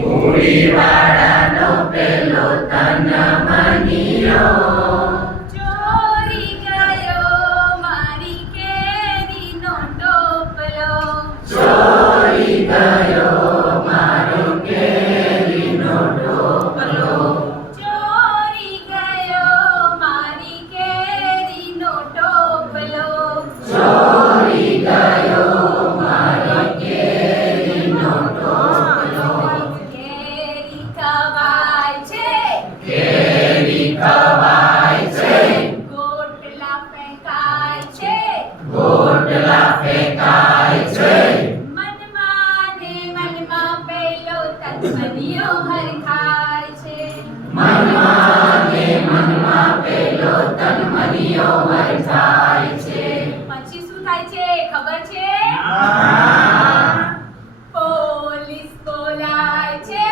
કુડીવાળાનો પેલો તન મનિયો ચોરી ગયો મારી કેરીનો ટોપલો ચોરી ગયો મારો કેરીનો ટોપલો ચોરી ગયો મારી કેરીનો ટોપલો ચોરી ગયો મારો કેરીનો ટોપલો કેરી ખવાય છે કેરી ખવાય છે ગોટલા ફેંકાય છે ગોટલા ફેંકાય છે મનમાં ને મનમાં પેલો તનમનિયો હરખાય છે મનમાં ને મનમાં પેલો તનમનિયો વરસાય છે પછી શું થાય છે ખબર છે પોલીસ બોલાય છે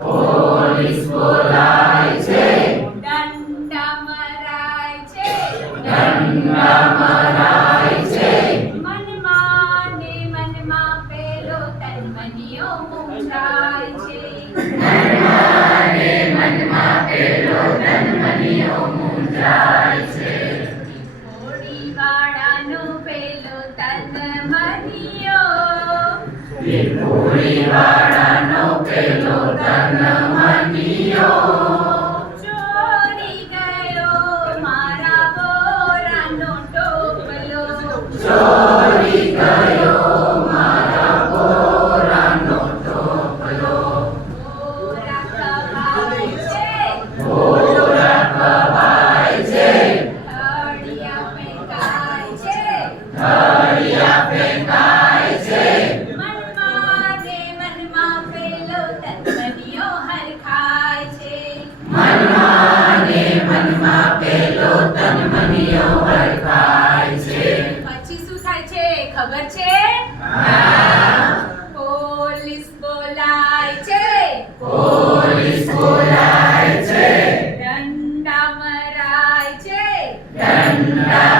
પોલીસ બોલાય છે દંડા મરાય છે દંડા મરાય છે મનમાં ને મનમાં પેલો તનમનિયો મૂંઝાય છે મનમાં ને મનમાં પેલો તનમનિયો મૂંઝાય છે કોડીવાળાનો પેલો તનમનિયો કુડીવાળાનો પેલો તનમનિયો ચોરી ગયો મારા બોરાનો ટોપલો ચોરી ગયો મારા બોરાનો ટોપલો બોરા ખવાય છે બોરા ખવાય છે થળિયા ફેંકાય છે થળિયા ફેંકાય છે મનમાં ને મનમાં પેલો તનમનિયો હરખાય છે મનમાં ને મનમાં પેલો તનમનિયો વરખાય છે પછી શું થાય છે ખબર છે પોલીસ બોલાય છે પોલીસ બોલાય છે દંડા મરાય છે દંડા